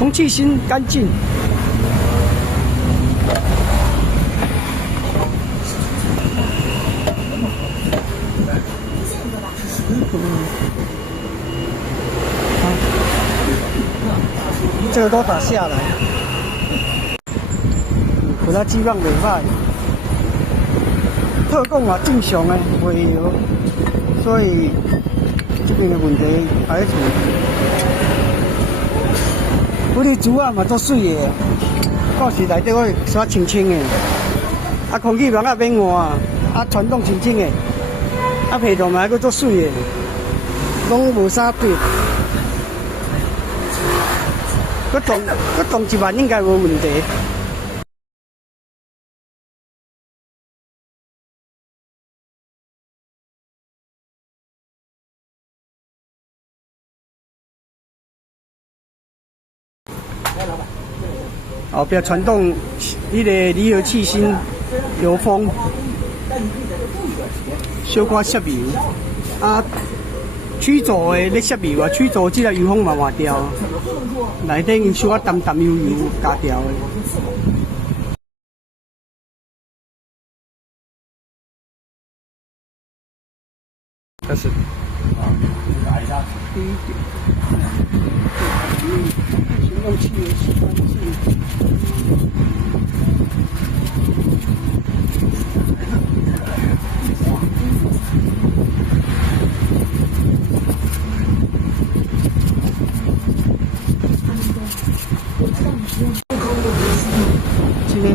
空气新干净。这个都打下来，给它基本袂歹。特供也正常诶，袂摇，所以这边的问题排除。我哋煮啊嘛足水诶，到时内底会刷清清诶，啊空气房也免换，啊传统清清诶，啊皮套嘛还佫足水诶，拢无啥对。 佮动一万应该无问题。后壁传动迄个离合器芯油封，小可摄油啊。 驱走的咧摄油啊，驱走即个油封嘛换掉，内底因小可淡油加掉的。开始。打一下。第一点。行动器的示范器。 这个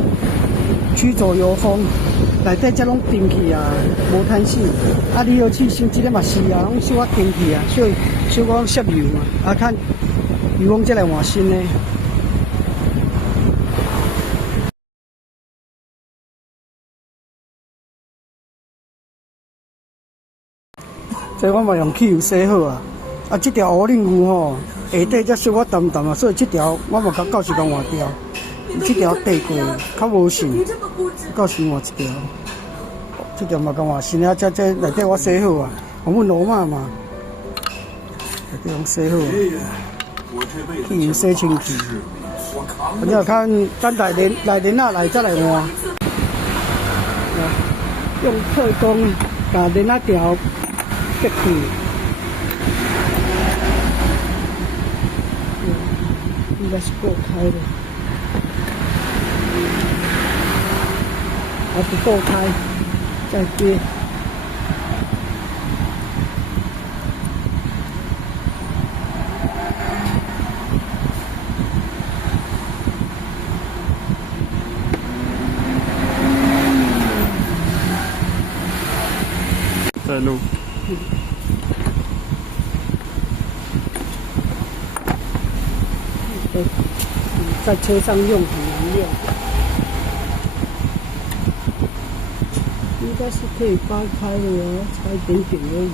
驱走油封，内底则拢电器啊，无弹性。啊，离合器芯这个嘛是啊，拢小可电器啊，所以小可摄油啊，看油封再来换新的。这我嘛用汽油洗好啊，啊，这条乌领有吼。 下底则小可淡淡啊，所以这条我嘛到时间换掉。这条底过较无顺，到时换一条。这条嘛甲换新啊，这内底我洗好啊，我们罗马嘛，内底拢洗好啊，去油洗清气。你要看等来年啊来再来换。用特工把连啊条隔去。 应该是够开的，还不够开，再接。在录。在车上用很难用，应该是可以扒开的哦，差一点点而已。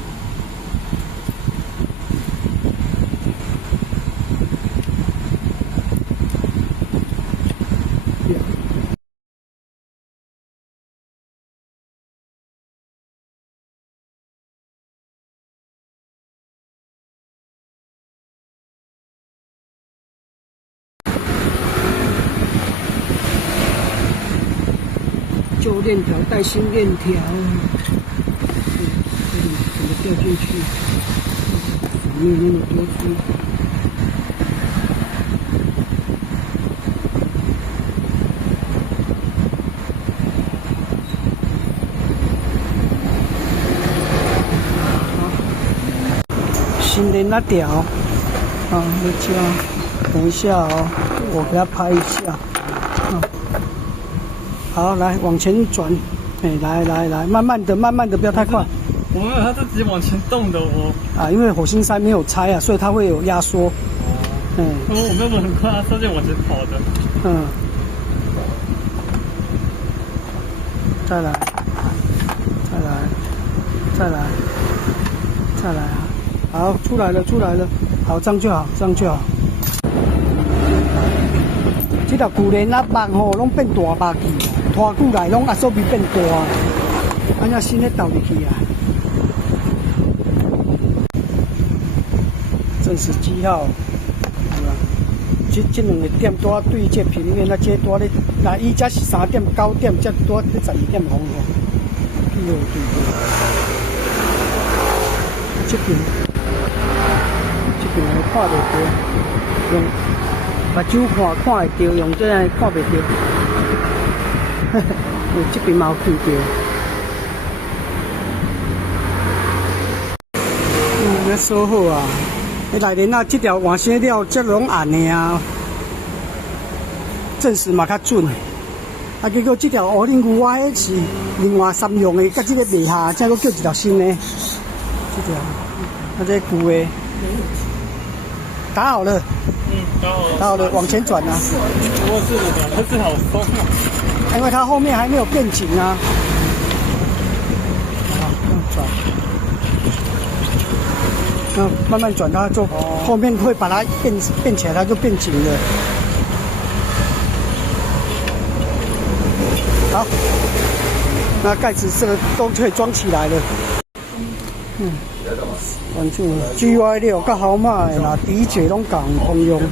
旧链条带新链条，整个掉进去，没有那么多汁。新链那条，啊，那这等一下哦，我给它拍一下。 好，来往前转，哎，来，慢慢的，不要太快。我没有，它是直接往前动的，我。啊，因为火星塞没有拆啊，所以它会有压缩。嗯。我没有很快，它直接往前跑的。嗯。再来啊！好，出来了，好，这样就好。这条旧链啊棒吼，拢变大把去。 拖久来拢压缩比变大，安尼新的倒入去啊！正时机号，这两个点拄啊对这平面，这拄咧，那伊遮是3点9点，这拄啊12点方向，去有对过。这边我看袂到，用目睭看会到，用这样看袂到。这边嘛有看到。要锁好啊！内面啊，这条换线了，这拢暗的啊，证实嘛较准。啊，结果这条乌灵牛我迄是另外3用的，甲这个袂下，再搁叫一条新的。这条，啊这旧的，打好了。打好了，往前转啊。不过是的，它是好松啊。因为它后面还没有变紧啊。好，这样转。慢慢转，它就后面会把它变起来，它就变紧了。好，那盖子这个都可以装起来了。反正 GY6 甲豪马的啦，底节拢共通用。最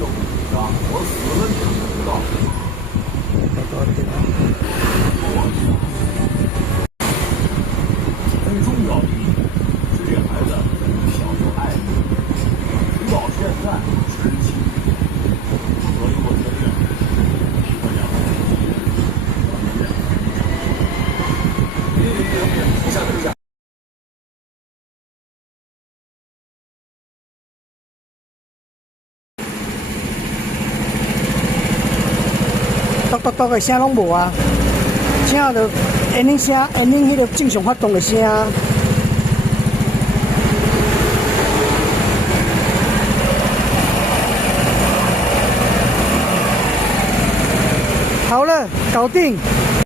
重要的是这孩子小时候爱你，直到现在痴情，所以我觉得我想咚咚的声拢无啊，声就엔딩声，ending迄个正常发动的声。好了，搞定。